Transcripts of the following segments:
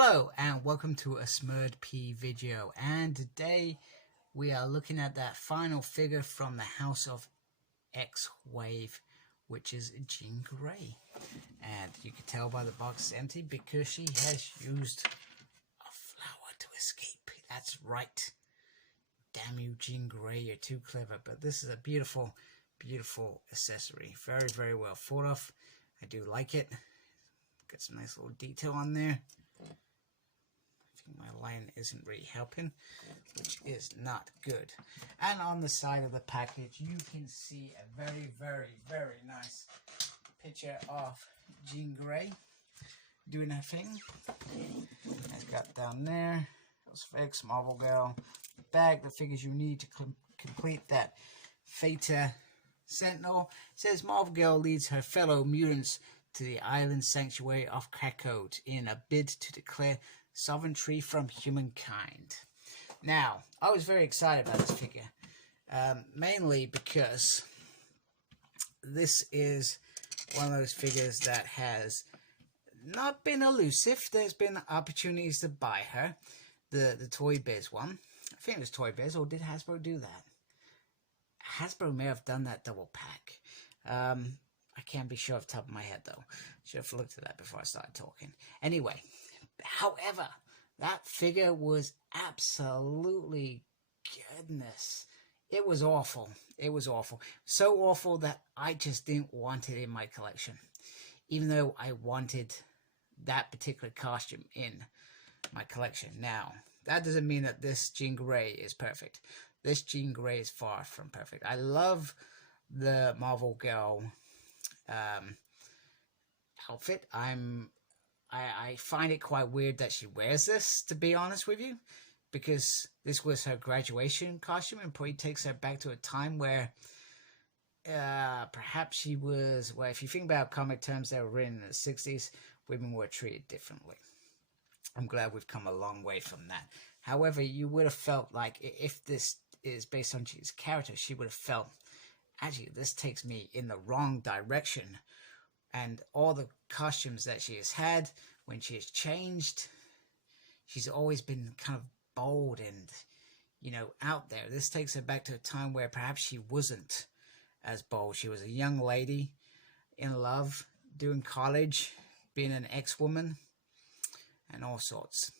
Hello and welcome to a SmurredP video, and today we are looking at that final figure from the House of X-Wave, which is Jean Grey. And you can tell by the box is empty because she has used a flower to escape. That's right. Damn you, Jean Grey, you're too clever. But this is a beautiful, beautiful accessory. Very, very well thought of. I do like it. Got some nice little detail on there. My line isn't really helping, which is not good. And on the side of the package you can see a very, very, very nice picture of Jean Grey doing her thing. It's got down there those fix Marvel Girl bag, the figures you need to complete that Theta Sentinel. It says Marvel Girl leads her fellow mutants to the island sanctuary of Krakoa in a bid to declare sovereignty from humankind. Now, I was very excited about this figure, mainly because this is one of those figures that has not been elusive. There's been opportunities to buy her. The Toy Biz one. I think it was Toy Biz, or did Hasbro do that? Hasbro may have done that double pack. I can't be sure off the top of my head, though. Should have looked at that before I started talking. Anyway, however, that figure was absolutely goodness. It was awful. It was awful. So awful that I just didn't want it in my collection. Even though I wanted that particular costume in my collection. Now, that doesn't mean that this Jean Grey is perfect. This Jean Grey is far from perfect. I love the Marvel Girl outfit. I find it quite weird that she wears this, to be honest with you, because this was her graduation costume and probably takes her back to a time where perhaps she was, well, if you think about comic terms that were written in the 60s, women were treated differently. I'm glad we've come a long way from that. However, you would have felt like if this is based on Jean's character, she would have felt, actually, this takes me in the wrong direction. And all the costumes that she has had, when she has changed, she's always been kind of bold and, you know, out there. This takes her back to a time where perhaps she wasn't as bold. She was a young lady in love, doing college, being an ex-woman, and all sorts.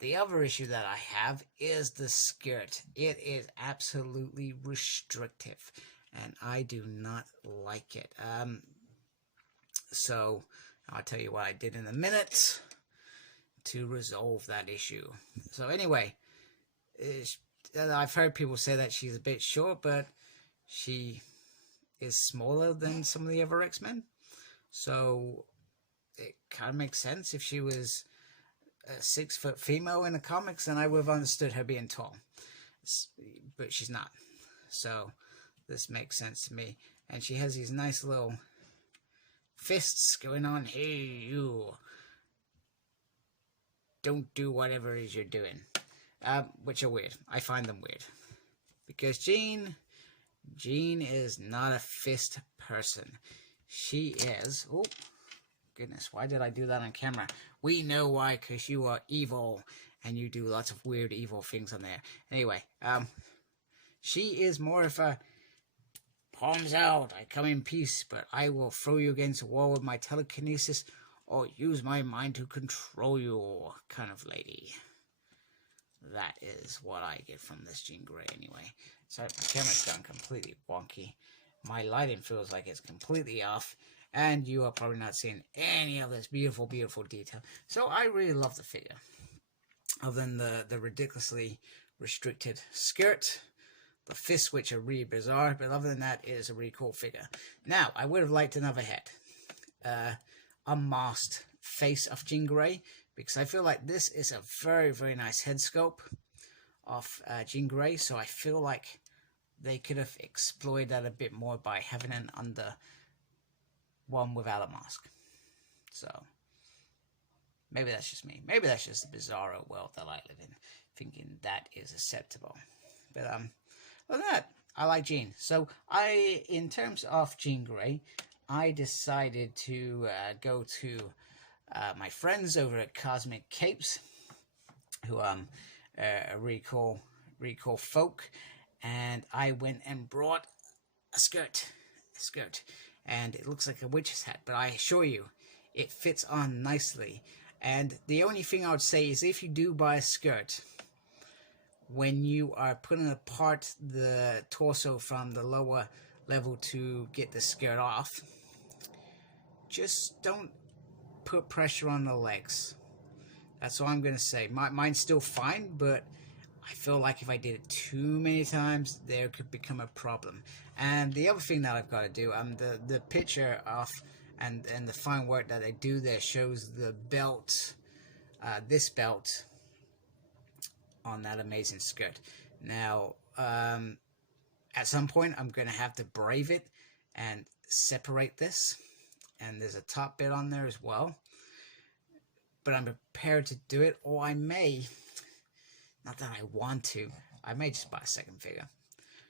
The other issue that I have is the skirt. It is absolutely restrictive, and I do not like it. So I'll tell you what I did in a minute to resolve that issue. So anyway, I've heard people say that she's a bit short, but she is smaller than some of the other X-Men. So it kind of makes sense. If she was a 6-foot female in the comics, then I would have understood her being tall. But she's not. So this makes sense to me. And she has these nice little fists going on. Hey, you. Don't do whatever it is you're doing. Which are weird. I find them weird. Because Jean is not a fist person. She is... Oh, goodness. Why did I do that on camera? We know why, because you are evil. And you do lots of weird, evil things on there. Anyway, she is more of a... Palms out, I come in peace, but I will throw you against a wall with my telekinesis or use my mind to control you kind of lady. That is what I get from this Jean Grey anyway. Sorry, my camera's gone completely wonky. My lighting feels like it's completely off, and you are probably not seeing any of this beautiful, beautiful detail. So I really love the figure. Other than the ridiculously restricted skirt, the fists, which are really bizarre, but other than that, it is a really cool figure. Now, I would have liked another head. Unmasked face of Jean Grey, because I feel like this is a very, very nice head sculpt of Jean Grey, so I feel like they could have explored that a bit more by having an under one without a mask. So, maybe that's just me. Maybe that's just the bizarro world that I live in, thinking that is acceptable. But, other than that, I like Jean. So, in terms of Jean Grey, I decided to go to my friends over at Cosmic Capes, who really cool folk, and I went and brought a skirt, and it looks like a witch's hat, but I assure you, it fits on nicely. And the only thing I would say is, if you do buy a skirt, when you are putting apart the torso from the lower level to get the skirt off, just don't put pressure on the legs. That's all I'm going to say. Mine's still fine, but I feel like if I did it too many times, there could become a problem. And the other thing that I've got to do, the picture of and the fine work that they do there shows the belt, this belt on that amazing skirt. Now, at some point, I'm going to have to brave it and separate this. And there's a top bit on there as well. But I'm prepared to do it, or I may, not that I want to, I may just buy a second figure.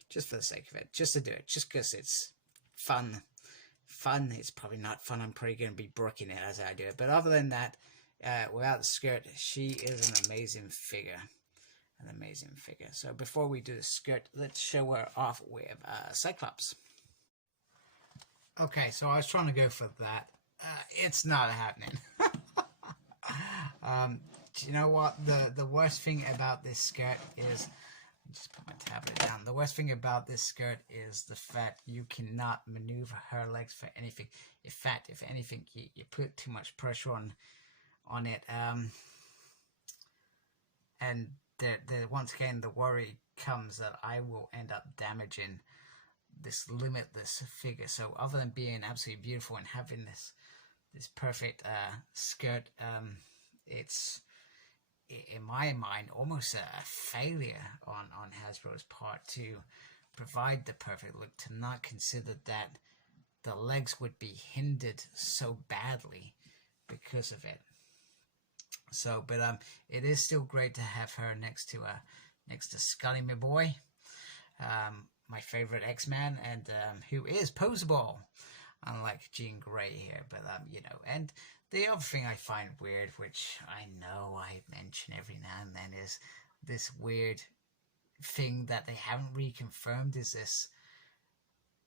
Just for the sake of it. Just to do it. Just because it's fun. Fun, it's probably not fun. I'm probably going to be brooking it as I do it. But other than that, without the skirt, she is an amazing figure. An amazing figure. So before we do the skirt, let's show her off with Cyclops. Okay, so I was trying to go for that. It's not happening. You know what? The worst thing about this skirt is, just put my tablet down. The worst thing about this skirt is the fact you cannot maneuver her legs for anything. In fact, if anything, you put too much pressure on it. And once again, the worry comes that I will end up damaging this limitless figure. So other than being absolutely beautiful and having this perfect skirt, it's, in my mind, almost a failure on Hasbro's part to provide the perfect look, to not consider that the legs would be hindered so badly because of it. So, but it is still great to have her next to Scully, my boy, my favorite X-Man, and who is poseable, unlike Jean Grey here. But you know, and the other thing I find weird, which I know I mention every now and then, is this weird thing that they haven't reconfirmed. Is this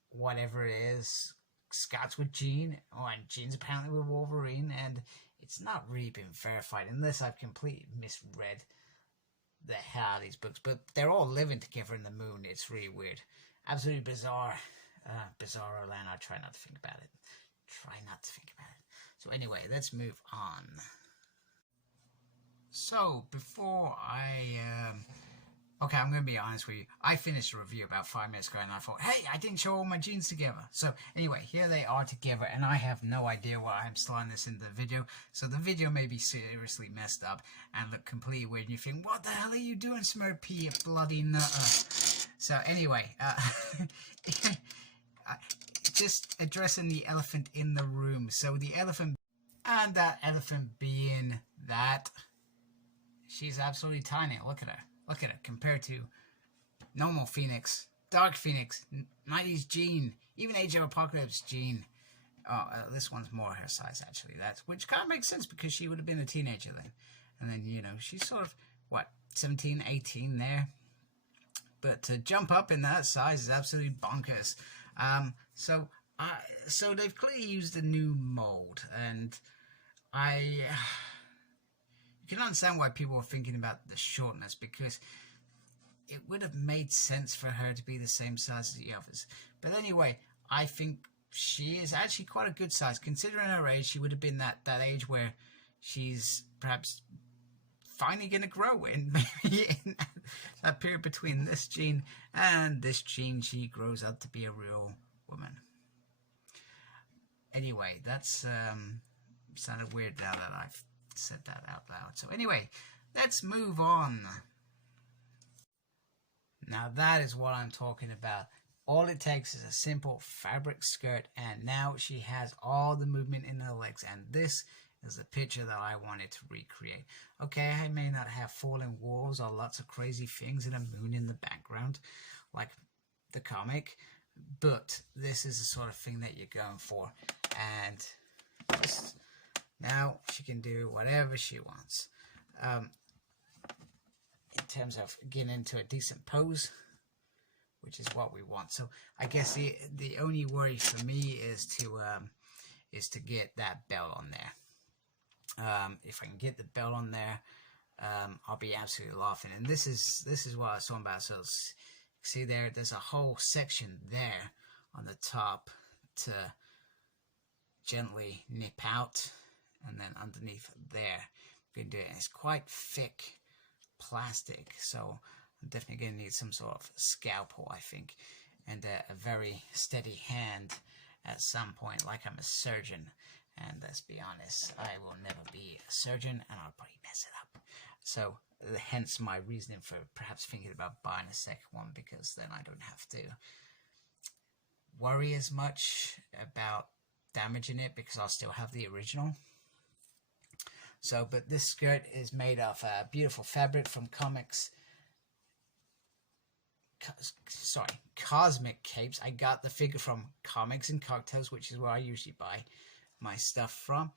whatever it is? Scott's with Jean, and Jean's apparently with Wolverine, and it's not really been verified unless I've completely misread the hell out of these books. But they're all living together in the moon. It's really weird. Absolutely bizarre. Bizarro land. I try not to think about it. So anyway, let's move on. So before okay, I'm going to be honest with you. I finished a review about 5 minutes ago, and I thought, hey, I didn't show all my jeans together. So anyway, here they are together, and I have no idea why I'm sliding this into the video. So the video may be seriously messed up and look completely weird, and you think, what the hell are you doing, Smurfy, you bloody nutter? So anyway, just addressing the elephant in the room. So the elephant, and that elephant being that she's absolutely tiny. Look at her. Look at it compared to normal Phoenix, Dark Phoenix, 90s Jean, even Age of Apocalypse Jean. Oh, this one's more her size, actually. Which kind of makes sense because she would have been a teenager then. And then, you know, she's sort of, what, 17, 18 there. But to jump up in that size is absolutely bonkers. So they've clearly used a new mold. And you can understand why people were thinking about the shortness, because it would have made sense for her to be the same size as the others. But anyway, I think she is actually quite a good size. Considering her age, she would have been that age where she's perhaps finally going to grow in. Maybe in that period between this Jean and this Jean, she grows up to be a real woman. Anyway, that's sounded weird now that I've said that out loud. So anyway, let's move on. Now that is what I'm talking about. All it takes is a simple fabric skirt, and now she has all the movement in her legs, and this is the picture that I wanted to recreate. Okay, I may not have falling walls or lots of crazy things and a moon in the background like the comic, but this is the sort of thing that you're going for. And just Now she can do whatever she wants. In terms of getting into a decent pose, which is what we want. So I guess the only worry for me is to get that belt on there. If I can get the belt on there, I'll be absolutely laughing. And this is what I was talking about. So see there's a whole section there on the top to gently nip out, and then underneath there I'm going to do it. And it's quite thick plastic, so I'm definitely going to need some sort of scalpel, I think, and a very steady hand at some point, like I'm a surgeon. And let's be honest, I will never be a surgeon, and I'll probably mess it up. So hence my reasoning for perhaps thinking about buying a second one, because then I don't have to worry as much about damaging it, because I'll still have the original. So, but this skirt is made of beautiful fabric from Cosmic Capes. I got the figure from Comics and Cocktails, which is where I usually buy my stuff from.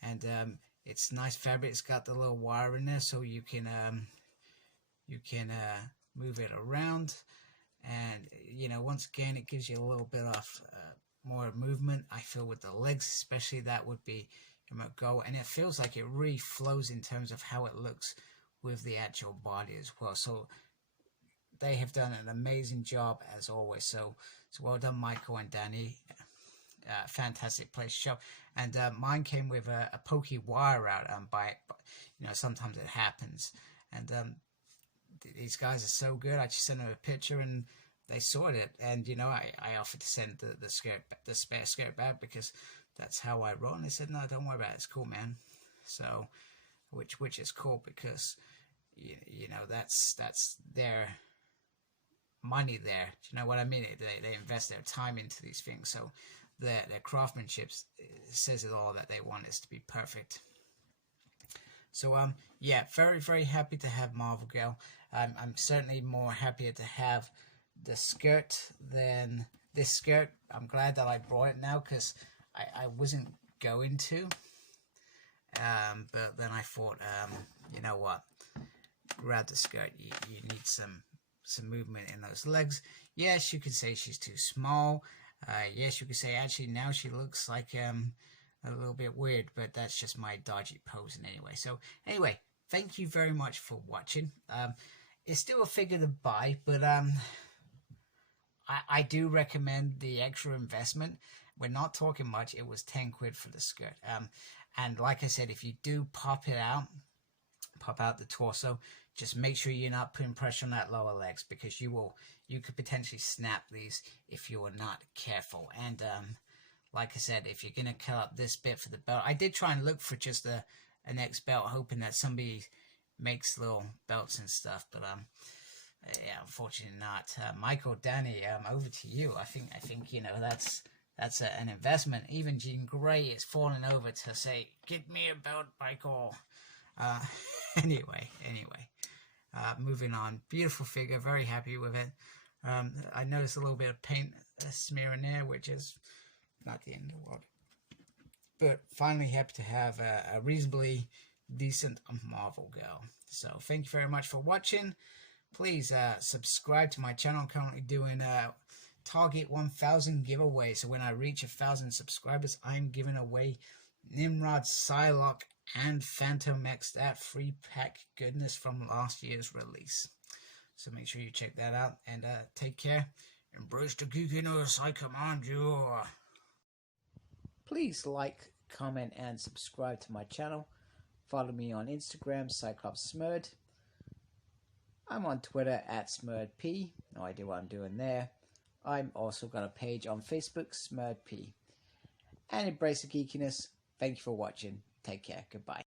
And it's nice fabric. It's got the little wire in there, so you can move it around. And you know, once again, it gives you a little bit of more movement, I feel, with the legs, especially. That would be a goal, and it feels like it really flows in terms of how it looks with the actual body as well. So they have done an amazing job as always. So well done, Michael and Danny. Fantastic place to shop. And mine came with a pokey wire out by it, but you know, sometimes it happens. And these guys are so good. I just sent them a picture and they sorted it. And you know, I offered to send the spare skirt back, because that's how I roll. And they said, no, don't worry about it, it's cool, man. So which is cool, because you know, that's their money there. Do you know what I mean? They invest their time into these things, so their craftsmanship says it all, that they want this to be perfect. So yeah, very, very happy to have Marvel Girl. I'm certainly more happier to have the skirt than this skirt. I'm glad that I brought it now, because I wasn't going to, but then I thought, you know what, grab the skirt. You need some movement in those legs. Yes, you could say she's too small. Yes, you could say actually now she looks like a little bit weird, but that's just my dodgy posing anyway. So anyway, thank you very much for watching. It's still a figure to buy, but I do recommend the extra investment. We're not talking much. It was 10 quid for the skirt. And like I said, if you do pop out the torso, just make sure you're not putting pressure on that lower legs, because you could potentially snap these if you are not careful. And like I said, if you're gonna cut up this bit for the belt, I did try and look for just an X belt, hoping that somebody makes little belts and stuff, but yeah, unfortunately not. Michael, Danny, over to you. I think you know, that's an investment. Even Jean Grey is falling over to say, "Get me a belt, Michael." Anyway, moving on. Beautiful figure, very happy with it. I noticed a little bit of paint smear in there, which is not the end of the world. But finally happy to have a reasonably decent Marvel Girl. So thank you very much for watching. Please subscribe to my channel. I'm currently doing Target 1000 giveaway. So when I reach 1,000 subscribers, I'm giving away Nimrod, Psylocke, and Phantom X, that free pack goodness from last year's release. So make sure you check that out, and take care. Embrace the geekiness, I command you. Please like, comment, and subscribe to my channel. Follow me on Instagram, CyclopsSmurd. I'm on Twitter @SmurdP. No idea what I'm doing there. I'm also got a page on Facebook, SmurdP. And embrace the geekiness. Thank you for watching. Take care. Goodbye.